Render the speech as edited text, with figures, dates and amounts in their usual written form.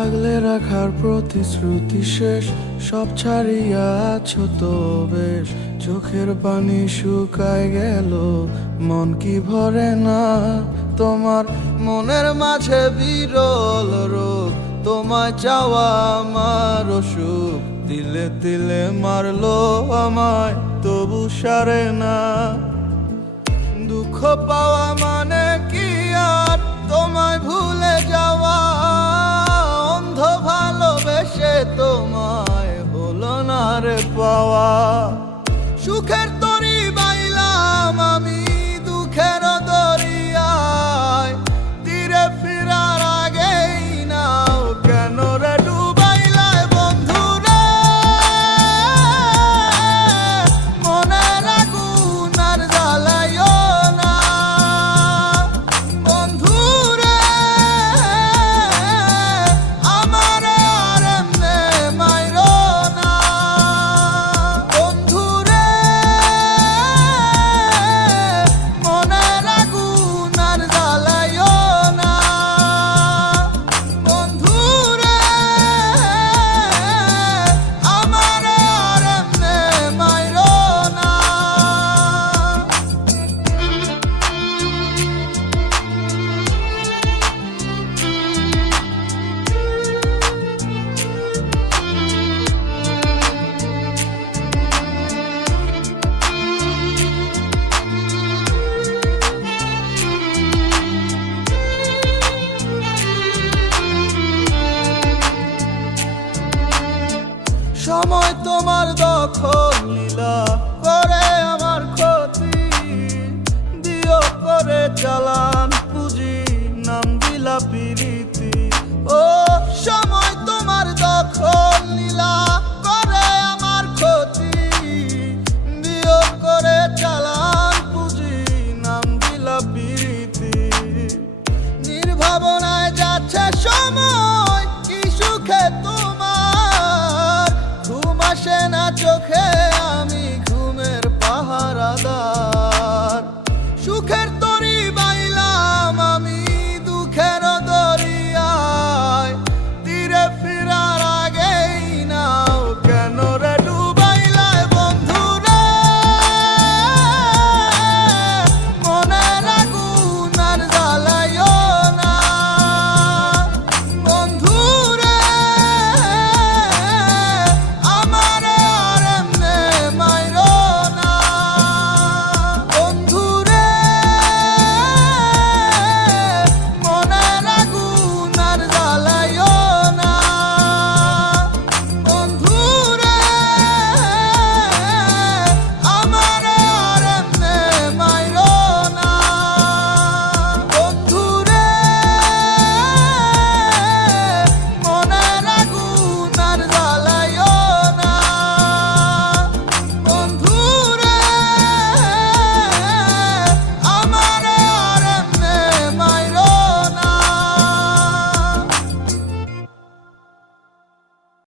আগলে রাখার প্রতিশ্রুতি শেষ, সব ছাড়িয়া আছো তো বেশ। চোখের পানি শুকায় গেল, মন কি ভরে না। তোমার মনের মাঝে বিরল রোগ, তোমায় চাওয়া আমার অসুখ। তিলে তিলে মারলো আমায়, তবু সারে না। দুঃখ পাওয়া মানে কি আর তোমায় ভুলে যাওয়া? অন্ধ ভালোবেসে তোমায় হলো না রে পাওয়া।